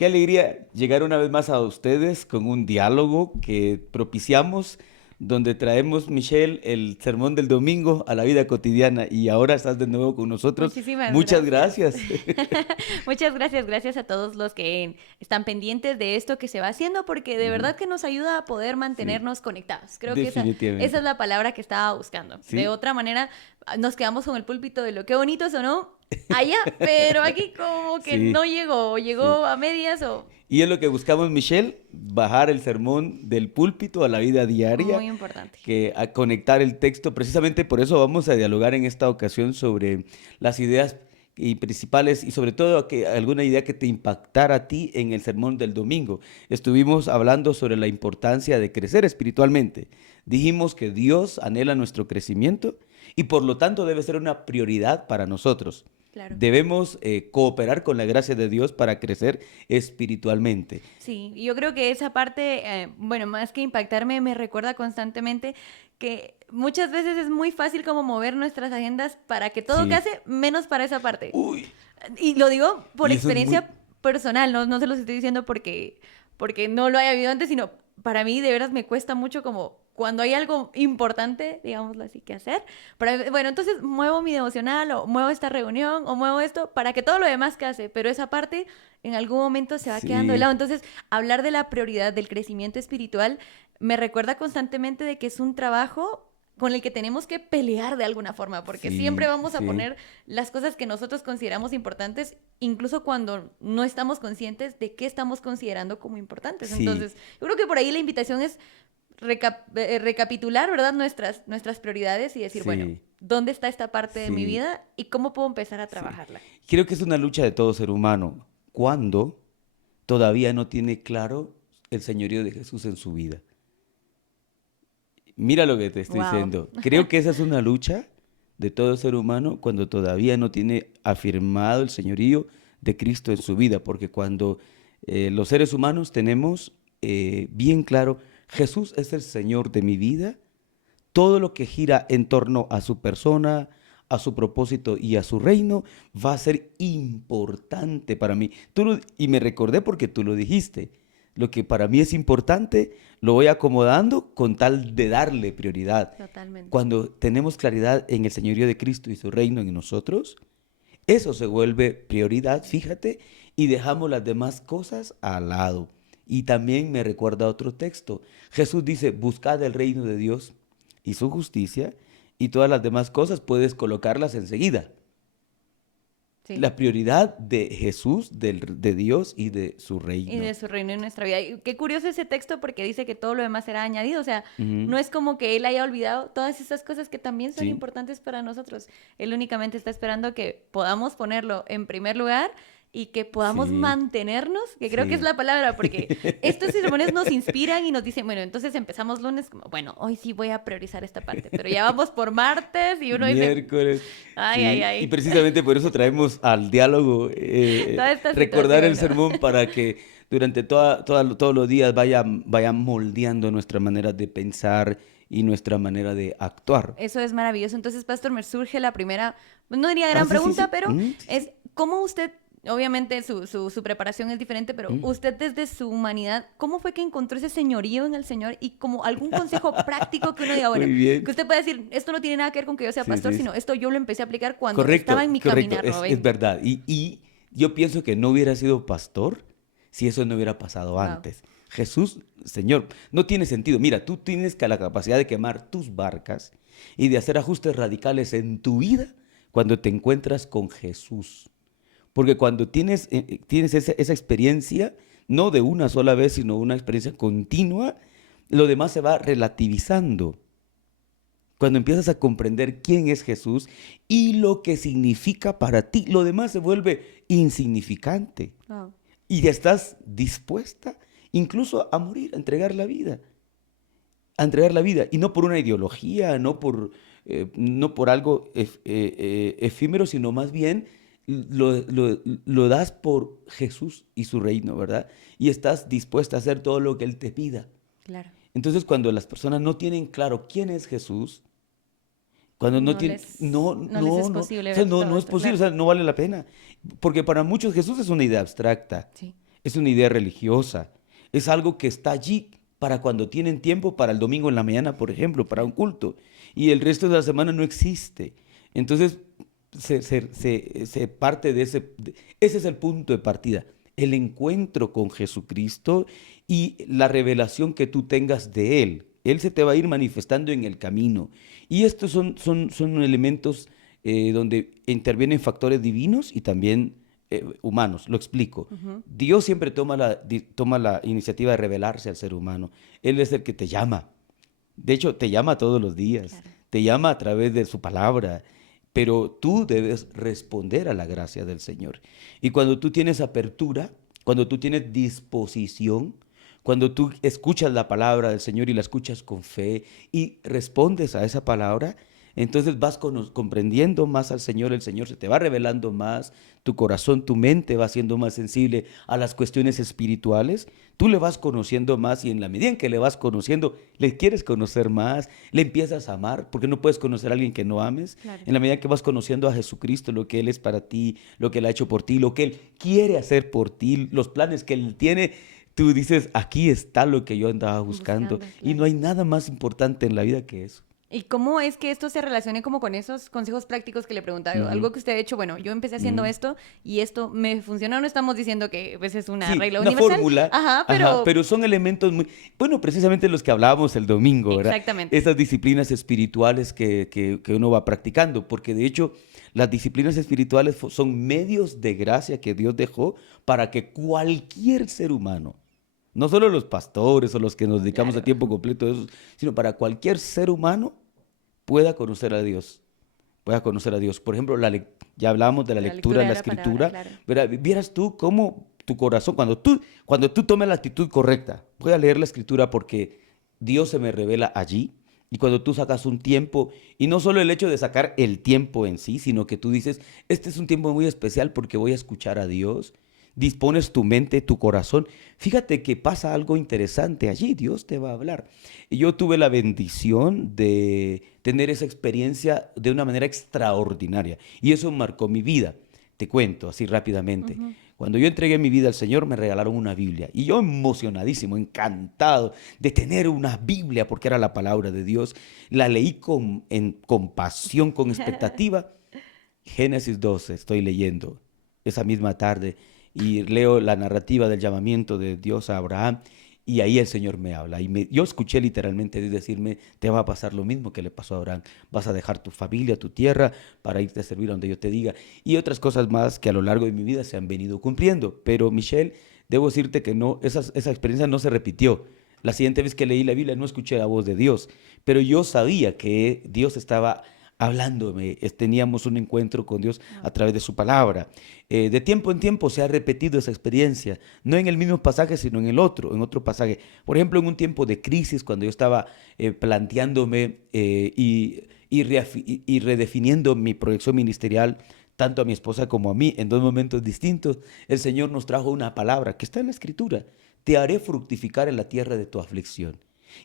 Qué alegría llegar una vez más a ustedes con un diálogo que propiciamos, donde traemos, Michelle, el sermón del domingo a la vida cotidiana y ahora estás de nuevo con nosotros. Muchísimas Muchas gracias. gracias. Muchas gracias, gracias a todos los que están pendientes de esto que se va haciendo, porque de Ujú. verdad que nos ayuda a poder Sí, mantenernos conectados. Creo que esa es definitivamente. la palabra que estaba buscando. De ¿Sí? otra manera, nos quedamos con el púlpito de lo que bonito sonó allá, pero aquí como que no Sí, llegó, o sí. llegó a medias o Y es lo que buscamos, Michelle, bajar el sermón del púlpito a la vida diaria, muy importante. que a conectar el texto. Precisamente por eso vamos a dialogar en esta ocasión sobre las ideas y principales y sobre todo que alguna idea que te impactara a ti en el sermón del domingo. Estuvimos hablando sobre la importancia de crecer espiritualmente. Dijimos que Dios anhela nuestro crecimiento y por lo tanto debe ser una prioridad para nosotros. Claro. Debemos cooperar con la gracia de Dios para crecer espiritualmente. Sí, y yo creo que esa parte, bueno, más que impactarme, me recuerda constantemente que muchas veces es muy fácil como mover nuestras agendas para que todo Sí. case, menos para esa parte. Uy, Y lo digo por y eso es muy... experiencia personal, no se los estoy diciendo porque no lo haya habido antes, sino para mí de veras me cuesta mucho como cuando hay algo importante, digámoslo así, que hacer. Bueno, entonces muevo mi devocional o muevo esta reunión o muevo esto para que todo lo demás case, pero esa parte en algún momento se va quedando de Sí, lado. Entonces, hablar de la prioridad del crecimiento espiritual me recuerda constantemente de que es un trabajo con el que tenemos que pelear de alguna forma, porque siempre sí, vamos a sí, poner las cosas que nosotros consideramos importantes, incluso cuando no estamos conscientes de qué estamos considerando como importantes. sí, Entonces, yo creo que por ahí la invitación es recapitular, ¿verdad? Nuestras prioridades y decir, bueno, sí, ¿dónde está esta parte de mi sí, vida y cómo puedo empezar a sí. trabajarla? Creo que es una lucha de todo ser humano cuando todavía no tiene claro el señorío de Jesús en su vida. Mira lo que te estoy Wow. diciendo. Creo que esa es una lucha de todo ser humano cuando todavía no tiene afirmado el señorío de Cristo en su vida, porque cuando los seres humanos tenemos bien claro, Jesús es el Señor de mi vida, todo lo que gira en torno a su persona, a su propósito y a su reino va a ser importante para mí. Y me recordé porque tú lo dijiste. Lo que para mí es importante lo voy acomodando con tal de darle prioridad. Totalmente. Cuando tenemos claridad en el señorío de Cristo y su reino en nosotros, eso se vuelve prioridad, fíjate, y dejamos las demás cosas al lado. Y también me recuerda otro texto. Jesús dice, buscad el reino de Dios y su justicia, y todas las demás cosas puedes colocarlas enseguida. Sí. La prioridad de Jesús, de Dios y de su Y reino. de su reino en nuestra vida. Y qué curioso ese texto porque dice que todo lo demás será añadido. O sea, Ujú. no es como que él haya olvidado todas esas cosas que también son Sí, importantes para nosotros. Él únicamente está esperando que podamos ponerlo en primer lugar y que podamos sí, mantenernos, que creo que es sí. la palabra, porque estos sermones nos inspiran y nos dicen, bueno, entonces empezamos lunes como, bueno, hoy sí voy a priorizar esta parte, pero ya vamos por martes y uno dice, Miércoles, ay, ay, sí. Y ay, precisamente por eso traemos al diálogo toda esta recordar el situación, ¿no? sermón para que durante todos los días vaya moldeando nuestra manera de pensar y nuestra manera de actuar. Eso es maravilloso. Entonces, Pastor, me surge la primera, no diría Ah, gran sí, sí, pregunta, sí. pero Sí, sí. es cómo usted, obviamente su preparación es diferente, pero Mm, usted desde su humanidad, ¿cómo fue que encontró ese señorío en el Señor y como algún consejo práctico que uno diga, muy bueno, que bien. usted pueda decir, esto no tiene nada que ver con que yo sea Sí, pastor, sí, sino sí. esto yo lo empecé a aplicar cuando estaba Correcto, en mi correcto, caminar, ¿no es ven? verdad. Y yo pienso que no hubiera sido pastor si eso no hubiera pasado Wow. antes. Jesús, Señor, no tiene sentido. Mira, tú tienes la capacidad de quemar tus barcas y de hacer ajustes radicales en tu vida cuando te encuentras con Jesús. Porque cuando tienes esa experiencia, no de una sola vez, sino una experiencia continua, lo demás se va relativizando. Cuando empiezas a comprender quién es Jesús y lo que significa para ti, lo demás se vuelve insignificante. Wow. Y ya estás dispuesta incluso a morir, a entregar la vida. Y no por una ideología, no por algo efímero, sino más bien lo das por Jesús y su reino, ¿verdad? Y estás dispuesta a hacer todo lo que Él te pida. Claro. Entonces, cuando las personas no tienen claro quién es Jesús, cuando no tienen, No les es no, o posible sea, ver todo no es esto, posible, o claro. sea, no vale la pena. Porque para muchos Jesús es una idea abstracta. Sí. es una idea religiosa, es algo que está allí para cuando tienen tiempo, para el domingo en la mañana, por ejemplo, para un culto, y el resto de la semana no existe. Entonces, se parte de ese es el punto de partida, el encuentro con Jesucristo y la revelación que tú tengas de Él. Él se te va a ir manifestando en el camino. Y estos son elementos donde intervienen factores divinos y también humanos. Lo explico. Ujú. Dios siempre toma la iniciativa de revelarse al ser humano. Él es el que te llama. De hecho, te llama todos los días. Claro. Te llama a través de su palabra. Pero tú debes responder a la gracia del Señor. Y cuando tú tienes apertura, cuando tú tienes disposición, cuando tú escuchas la palabra del Señor y la escuchas con fe y respondes a esa palabra, entonces vas comprendiendo más al Señor, el Señor se te va revelando más, tu corazón, tu mente va siendo más sensible a las cuestiones espirituales, tú le vas conociendo más y en la medida en que le vas conociendo, le quieres conocer más, le empiezas a amar, porque no puedes conocer a alguien que no ames. Claro. En la medida que vas conociendo a Jesucristo, lo que Él es para ti, lo que Él ha hecho por ti, lo que Él quiere hacer por ti, los planes que Él tiene, tú dices, aquí está lo que yo andaba buscando. Buscando, Y no claro. hay nada más importante en la vida que eso. ¿Y cómo es que esto se relacione como con esos consejos prácticos que le preguntaba? Ujú, Algo que usted ha hecho, bueno, yo empecé haciendo ujú. esto y esto me funcionó. No estamos diciendo que pues, es una Sí, regla una universal. fórmula, Ajá, ajá, pero pero son elementos muy, bueno, precisamente los que hablábamos el domingo, ¿verdad? exactamente. Esas disciplinas espirituales que uno va practicando, porque de hecho las disciplinas espirituales son medios de gracia que Dios dejó para que cualquier ser humano, no solo los pastores o los que nos dedicamos a Claro. tiempo completo a eso, sino para cualquier ser humano pueda conocer a Dios, pueda conocer a Dios. Por ejemplo, ya hablamos de la La lectura lectura de de la la palabra, escritura, claro. ¿verdad? Vieras tú cómo tu corazón, cuando tú tomes la actitud correcta, voy a leer la escritura porque Dios se me revela allí. Y cuando tú sacas un tiempo, y no solo el hecho de sacar el tiempo en sí, sino que tú dices, este es un tiempo muy especial porque voy a escuchar a Dios, dispones tu mente, tu corazón. Fíjate que pasa algo interesante allí, Dios te va a hablar. Y yo tuve la bendición de tener esa experiencia de una manera extraordinaria. Y eso marcó mi vida. Te cuento así rápidamente. Ujú. Cuando yo entregué mi vida al Señor, me regalaron una Biblia. Y yo emocionadísimo, encantado de tener una Biblia, porque era la palabra de Dios. La leí con pasión, con expectativa. Génesis 12, estoy leyendo esa misma tarde y leo la narrativa del llamamiento de Dios a Abraham y ahí el Señor me habla. Yo escuché literalmente decirme, te va a pasar lo mismo que le pasó a Abraham. Vas a dejar tu familia, tu tierra, para irte a servir a donde yo te diga. Y otras cosas más que a lo largo de mi vida se han venido cumpliendo. Pero Michelle, debo decirte que no, esa experiencia no se repitió. La siguiente vez que leí la Biblia no escuché la voz de Dios, pero yo sabía que Dios estaba hablándome, teníamos un encuentro con Dios a Wow. través de su palabra. De tiempo en tiempo se ha repetido esa experiencia, no en el mismo pasaje, sino en otro pasaje. Por ejemplo, en un tiempo de crisis, cuando yo estaba planteándome y redefiniendo mi proyección ministerial, tanto a mi esposa como a mí, en dos momentos distintos, el Señor nos trajo una palabra que está en la Escritura. Te haré fructificar en la tierra de tu aflicción.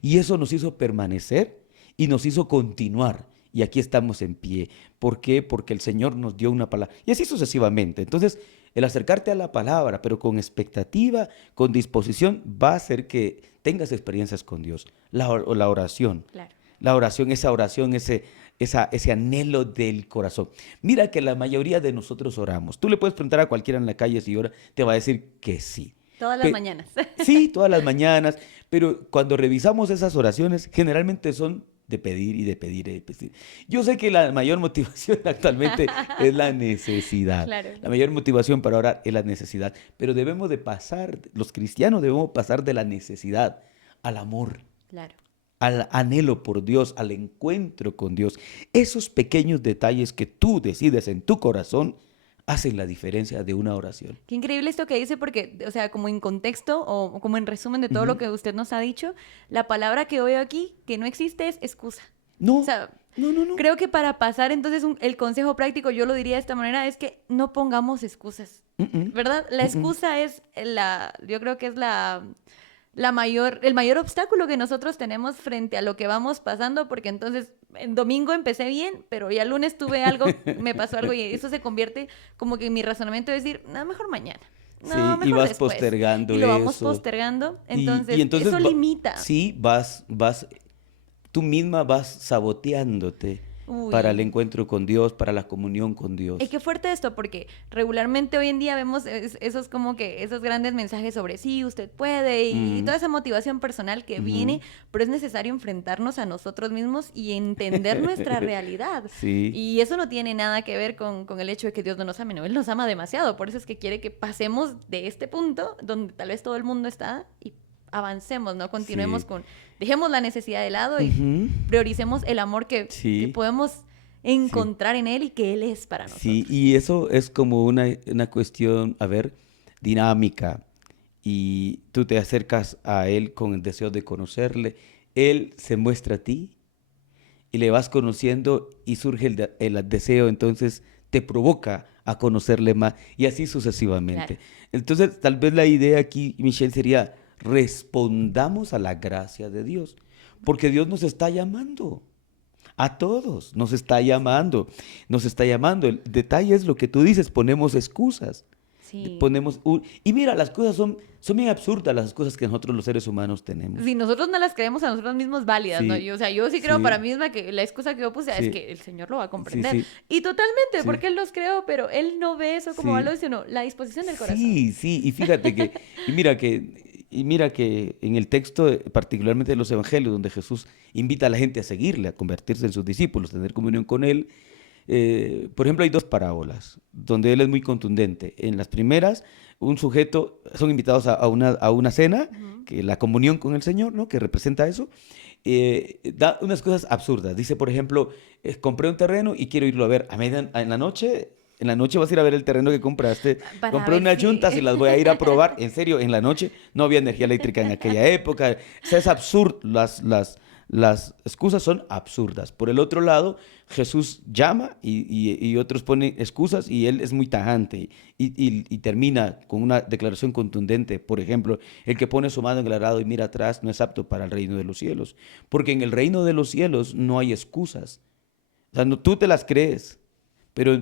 Y eso nos hizo permanecer y nos hizo continuar. Y aquí estamos en pie. ¿Por qué? Porque el Señor nos dio una palabra. Y así sucesivamente. Entonces, el acercarte a la palabra, pero con expectativa, con disposición, va a hacer que tengas experiencias con Dios. La oración. Claro. La oración, ese anhelo del corazón. Mira que la mayoría de nosotros oramos. Tú le puedes preguntar a cualquiera en la calle si ora, te va a decir que sí. Todas las Pe- mañanas. Sí, todas las mañanas, pero cuando revisamos esas oraciones, generalmente son de pedir y de pedir y de pedir. Yo sé que la mayor motivación actualmente es la necesidad. Claro, La mayor motivación para orar es la necesidad, pero debemos de pasar, los cristianos debemos pasar de la necesidad al amor, claro. al anhelo por Dios, al encuentro con Dios. Esos pequeños detalles que tú decides en tu corazón hacen la diferencia de una oración. Qué increíble esto que dice porque, o sea, como en contexto o como en resumen de todo lo Ujú. que usted nos ha dicho, la palabra que veo aquí que no existe es excusa. O No, sea, no, no, no. creo que para pasar entonces el consejo práctico, yo lo diría de esta manera, es que no pongamos excusas, Mm, mm, ¿verdad? La mm, mm. excusa es yo creo que es el mayor obstáculo que nosotros tenemos frente a lo que vamos pasando, porque entonces el domingo empecé bien, pero ya el lunes tuve algo, me pasó algo y eso se convierte como que en mi razonamiento es decir, nada, mejor mañana. Sí, no, y mejor vas después. postergando Y lo vamos eso. postergando, Y entonces entonces, eso limita. sí, tú misma vas saboteándote para el Uy. encuentro con Dios, para la comunión con Y Dios. qué fuerte esto, porque regularmente hoy en día vemos esos como que esos grandes mensajes sobre sí, usted puede y Ujú, toda esa motivación personal que ujú. viene, pero es necesario enfrentarnos a nosotros mismos y entender nuestra realidad. Sí, Y eso no tiene nada que ver con el hecho de que Dios no nos ame, no, Él nos ama demasiado, por eso es que quiere que pasemos de este punto donde tal vez todo el mundo está y avancemos, ¿no? Continuemos sí. con, dejemos la necesidad de lado y Ujú, prioricemos el amor que sí, podemos sí. encontrar en Él y que Él es para Sí, nosotros. y eso es como una cuestión, a ver, dinámica. Y tú te acercas a Él con el deseo de conocerle. Él se muestra a ti y le vas conociendo y surge el deseo, entonces te provoca a conocerle más y así Claro. sucesivamente. Entonces, tal vez la idea aquí, Michelle, sería respondamos a la gracia de Dios, porque Dios nos está llamando. A todos nos está Sí, llamando, nos está llamando. El detalle es lo que tú dices, ponemos excusas, sí. y mira, las cosas son bien absurdas, las cosas que nosotros los seres humanos tenemos. Si nosotros no las creemos a nosotros mismos válidas, ¿no? Sí, Yo, o sea, yo sí creo para sí, mí misma que la excusa que yo puse es sí, que el Señor lo va a sí, comprender. sí, Y totalmente, sí, porque Él los creó, pero Él no ve eso como sí, valor, sino la disposición del corazón. sí, sí, y fíjate y mira que en el texto, particularmente de los evangelios, donde Jesús invita a la gente a seguirle, a convertirse en sus discípulos, tener comunión con Él, por ejemplo, hay dos parábolas donde Él es muy contundente. En las primeras, un sujeto, son invitados a una cena, Ujú. que la comunión con el Señor, ¿no? Que representa eso, da unas cosas absurdas. Dice, por ejemplo, compré un terreno y quiero irlo a ver en la noche vas a ir a ver el terreno que compraste. Para Compré ver unas si... yuntas y las voy a ir a probar. En serio, en la noche no había energía eléctrica en aquella época. O sea, es absurdo. Las excusas son absurdas. Por el otro lado, Jesús llama y otros ponen excusas y él es muy tajante y termina con una declaración contundente. Por ejemplo, el que pone su mano en el arado y mira atrás no es apto para el reino de los cielos. Porque en el reino de los cielos no hay excusas. O sea, tú te las crees, pero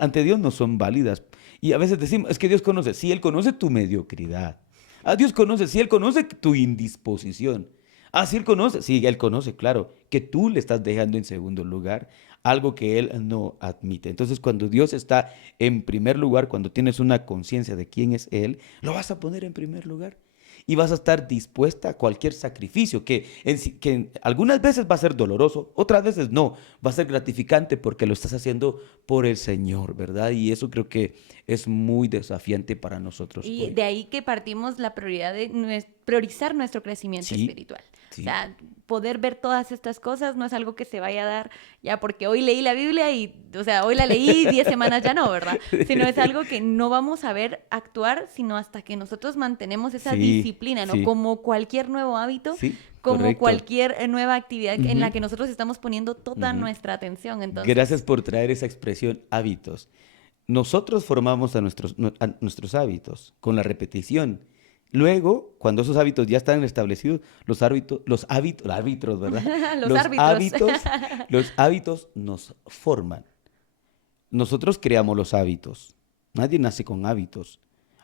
ante Dios no son válidas. Y a veces decimos, es que Dios conoce, sí, Él conoce tu mediocridad. Ah, Dios conoce, sí, Él conoce tu indisposición. Ah, sí, Él conoce, sí, Él conoce, claro, que tú le estás dejando en segundo lugar algo que Él no admite. Entonces, cuando Dios está en primer lugar, cuando tienes una conciencia de quién es Él, lo vas a poner en primer lugar y vas a estar dispuesta a cualquier sacrificio, que algunas veces va a ser doloroso, otras veces no, va a ser gratificante porque lo estás haciendo por el Señor, ¿verdad? Y eso creo que es muy desafiante para nosotros Y hoy. de ahí que partimos la prioridad de priorizar nuestro crecimiento Sí, espiritual. O sí, sea, poder ver todas estas cosas no es algo que se vaya a dar ya porque hoy leí la Biblia y, o sea, hoy la leí 10 semanas ya no, ¿verdad? Sino es algo que no vamos a ver actuar, sino hasta que nosotros mantenemos esa sí, disciplina, ¿no? sí, Como cualquier nuevo hábito, sí, como correcto. cualquier nueva actividad en la Ujú, que nosotros estamos poniendo toda ujú. nuestra atención. Gracias Entonces, por traer esa expresión hábitos. Nosotros formamos a nuestros hábitos con la repetición. Luego, cuando esos hábitos ya están establecidos, los hábitos, ¿verdad? los Los árbitros. hábitos, los hábitos nos forman. Nosotros creamos los hábitos. Nadie nace con hábitos.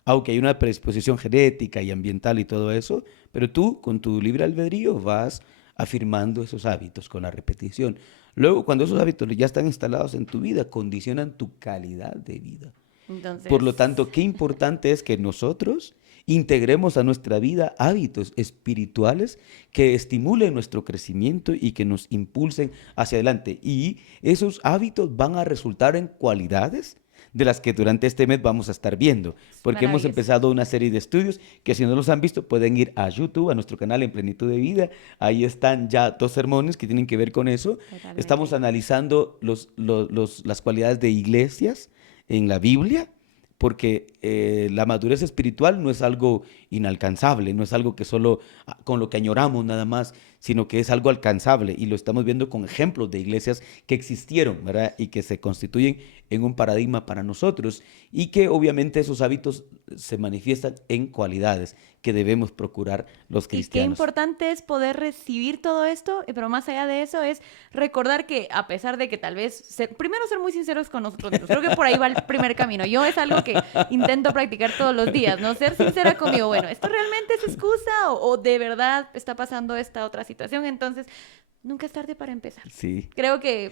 Aunque hay una predisposición genética y ambiental y todo eso, pero tú con tu libre albedrío vas afirmando esos hábitos con la repetición. Luego, cuando esos hábitos ya están instalados en tu vida, condicionan tu calidad de vida. Por Entonces, lo tanto, qué importante es que nosotros integremos a nuestra vida hábitos espirituales que estimulen nuestro crecimiento y que nos impulsen hacia adelante. Y esos hábitos van a resultar en cualidades de las que durante este mes vamos a estar viendo, es porque hemos maravilloso. empezado una serie de estudios que si no los han visto pueden ir a YouTube, a nuestro canal En Plenitud de Vida. Ahí están ya 2 sermones que tienen que ver con eso. Estamos Totalmente. analizando las cualidades de iglesias en la Biblia, porque la madurez espiritual no es algo inalcanzable, no es algo que solo con lo que añoramos nada más, sino que es algo alcanzable y lo estamos viendo con ejemplos de iglesias que existieron, ¿verdad? Y que se constituyen en un paradigma para nosotros y que obviamente esos hábitos se manifiestan en cualidades que debemos procurar los Y qué cristianos. importante es poder recibir todo esto, pero más allá de eso es recordar que a pesar de que tal vez, primero ser muy sinceros con nosotros mismos, creo que por ahí va el primer camino. Yo es algo que intento practicar todos los días, ¿no? Ser sincera conmigo, bueno, ¿esto realmente es excusa o de verdad está pasando esta otra situación? Entonces, nunca es tarde para empezar. Sí. Creo que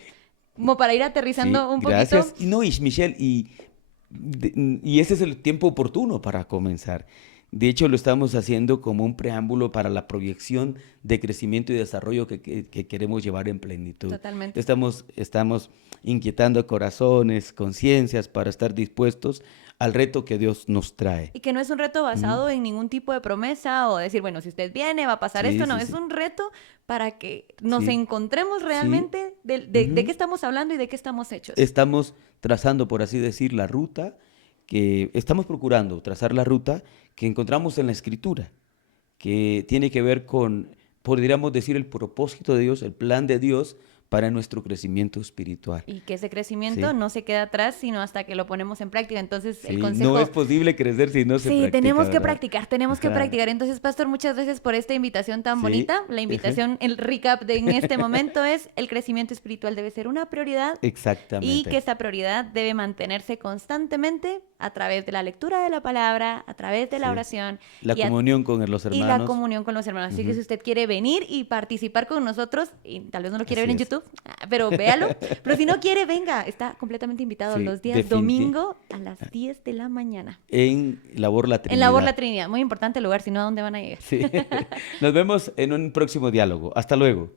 como para ir aterrizando Sí, un gracias. poquito. Y no, Michelle, y ese es el tiempo oportuno para comenzar. De hecho, lo estamos haciendo como un preámbulo para la proyección de crecimiento y desarrollo que queremos llevar en plenitud. Totalmente. Estamos inquietando corazones, conciencias para estar dispuestos al reto que Dios nos trae. Y que no es un reto basado en ningún tipo de promesa o decir, bueno, si usted viene va a pasar Sí, esto. No, sí, es sí. un reto para que nos Sí. encontremos Sí. realmente de Ujú. qué estamos hablando y de qué estamos hechos. Estamos trazando, por así decir, la ruta que estamos procurando trazar la ruta que encontramos en la Escritura, que tiene que ver con, podríamos decir, el propósito de Dios, el plan de Dios para nuestro crecimiento espiritual. Y que ese crecimiento Sí. no se queda atrás, sino hasta que lo ponemos en práctica. Entonces, el Sí, consejo... no es posible crecer si no se Sí, practica, tenemos que ¿verdad? practicar, tenemos que Ajá. practicar. Entonces, Pastor, muchas gracias por esta invitación tan Sí. bonita. La Ajá. invitación, el recap de en este momento es el crecimiento espiritual debe ser una prioridad y Exactamente. que esta prioridad debe mantenerse constantemente a través de la lectura de la palabra, a través de la Sí. oración La y a- comunión con los y la hermanos. comunión con los hermanos. Así que Ujú. si usted quiere venir y participar con nosotros, y tal vez no lo quiere Así ver en es. YouTube, pero véalo. Pero si no quiere, venga, está completamente invitado Sí, los días domingo a las 10 de la mañana. En Labor La En Labor La Trinidad. Trinidad, muy importante el lugar, si no, ¿a dónde van a llegar? Sí. Nos vemos en un próximo diálogo. Hasta luego.